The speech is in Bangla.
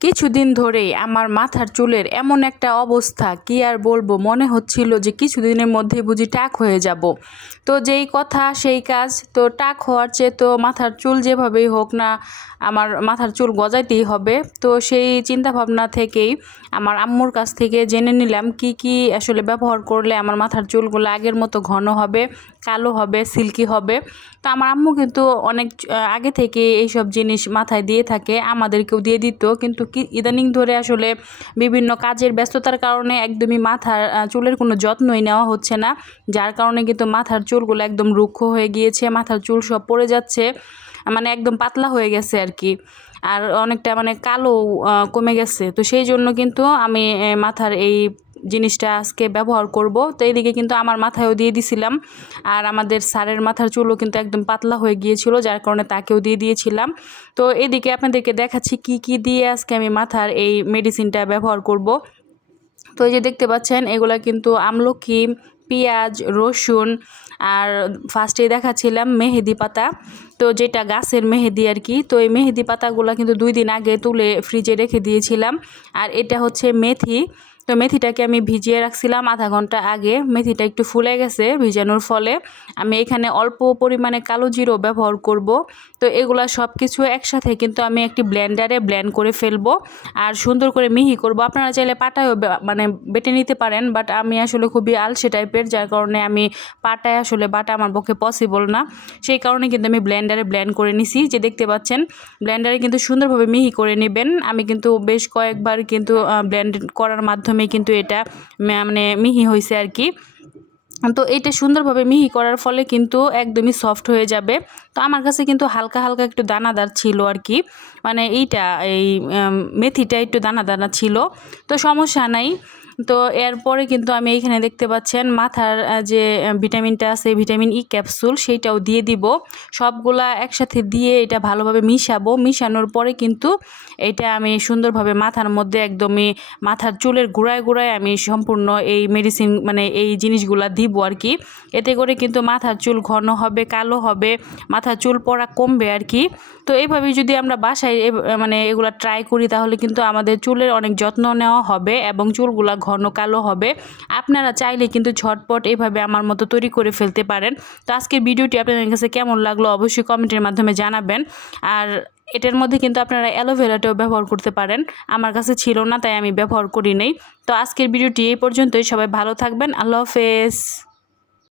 কিছুদিন ধরেই আমার মাথার চুলের এমন একটা অবস্থা, কি আর বলব? মনে হচ্ছিল যে কিছুদিনের মধ্যে বুঝি টাক হয়ে যাব। তো যেই কথা, সেই কাজ, তো টাক হওয়ার চেয়ে তো মাথার চুল যেভাবেই হোক না, আমার মাথার চুল গজাইতেই হবে। তো সেই চিন্তা ভাবনা থেকেই আমার আম্মুর কাছ থেকে জেনে নিলাম কি কি আসলে ব্যবহার করলে আমার মাথার চুলগুলো আগের মতো ঘন হবে, কালো হবে, সিল্কি হবে। তো আমার আম্মু কিন্তু অনেক আগে থেকে এইসব জিনিস মাথায় দিয়ে থাকে, আমাদেরকেও দিয়ে দিত। কিন্তু কি ইদানিং ধরে আসলে বিভিন্ন কাজের ব্যস্ততার কারণে একদমই মাথার চুলের কোনো যত্নই নেওয়া হচ্ছে না। যার কারণে কিন্তু মাথার চুলগুলো একদম রুক্ষ হয়ে গিয়েছে, মাথার চুল সব পড়ে যাচ্ছে মানে একদম পাতলা হয়ে গেছে আর কি। আর অনেকটা মানে কালো কমে গেছে। তো সেই জন্য কিন্তু আমি মাথার এই জিনিসটা আজকে ব্যবহার করব। তো এইদিকে কিন্তু আমার মাথায়ও দিয়ে দিছিলাম। আর আমাদের সারের মাথার চুলও কিন্তু একদম পাতলা হয়ে গিয়েছিল, যার কারণে তাকেও দিয়ে দিয়েছিলাম। তো এদিকে আপনাদেরকে দেখাচ্ছি কি কি দিয়ে আজকে আমি মাথার এই মেডিসিনটা ব্যবহার করব। তো এই যে দেখতে পাচ্ছেন, এগুলা কিন্তু আমলকি পেঁয়াজ, রসুন, আর ফার্স্টে দেখাচ্ছিলাম মেহেদি পাতা। তো যেটা গাছের মেহেদি আর কি, তো এই মেহেদি পাতাগুলো কিন্তু দুই দিন আগে তুলে ফ্রিজে রেখে দিয়েছিলাম। আর এটা হচ্ছে মেথি। তো মেথিটাকে আমি ভিজিয়ে রাখছিলাম আধা ঘণ্টা আগে। মেথিটা একটু ফুলে গেছে ভিজানোর ফলে। আমি এখানে অল্প পরিমাণে কালো জিরো ব্যবহার করব। তো এগুলা সব কিছু একসাথে কিন্তু আমি একটি ব্লেন্ডারে ব্লেন্ড করে ফেলব আর সুন্দর করে মিহি করব। আপনারা চাইলে পাটায়ও মানে বেটে নিতে পারেন, বাট আমি আসলে খুবই আলসে টাইপের, যার কারণে আমি পাটায় আসলে বাটা আমার পক্ষে পসিবল না। সেই কারণে কিন্তু আমি ব্লেন্ডারে ব্লেন্ড করে নিছি। যে দেখতে পাচ্ছেন, ব্লেন্ডারে কিন্তু সুন্দরভাবে মিহি করে নেবেন। আমি কিন্তু বেশ কয়েকবার কিন্তু ব্লেন্ড করার মাধ্যমে কিন্তু এটা মানে মিহি হয়েছে আর কি। তো এটা সুন্দরভাবে মিহি করার ফলে কিন্তু একদমই সফট হয়ে যাবে। তো আমার কাছে কিন্তু হালকা হালকা একটু দানাদার ছিল আর কি। মানে এইটা, এই মেথিটা একটু দানা দানা ছিল। তো সমস্যা নাই। তো এরপরে কিন্তু আমি এইখানে দেখতে পাচ্ছেন মাথার যে ভিটামিনটা আছে ভিটামিন ই ক্যাপসুল, সেইটাও দিয়ে দিব। সবগুলা একসাথে দিয়ে এটা ভালোভাবে মিশাবো। মিশানোর পরে কিন্তু এটা আমি সুন্দরভাবে মাথার মধ্যে একদমই মাথার চুলের গোড়ায় গোড়ায় আমি সম্পূর্ণ এই মেডিসিন মানে এই জিনিসগুলা দিব আর কি। এতে করে কিন্তু মাথার চুল ঘন হবে, কালো হবে, মাথার চুল পড়া কমবে আর কি। তো এইভাবে যদি আমরা বাসায় মানে এগুলা ট্রাই করি, তাহলে কিন্তু আমাদের চুলের অনেক যত্ন নেওয়া হবে এবং চুলগুলা ঘন কালো হবে। আপনারা চাইলে কিন্তু ঝটপট এভাবে আমার মতো তৈরি করে ফেলতে পারেন। তো আজকের ভিডিওটি আপনাদের কাছে কেমন লাগল অবশ্যই কমেন্টের মাধ্যমে জানাবেন। আর এটার মধ্যে কিন্তু আপনারা অ্যালোভেরাটাও ব্যবহার করতে পারেন। আমার কাছে ছিল না, তাই আমি ব্যবহার করি নেই। তো আজকের ভিডিওটি এই পর্যন্তই। সবাই ভালো থাকবেন। আল্লাহ হাফেজ।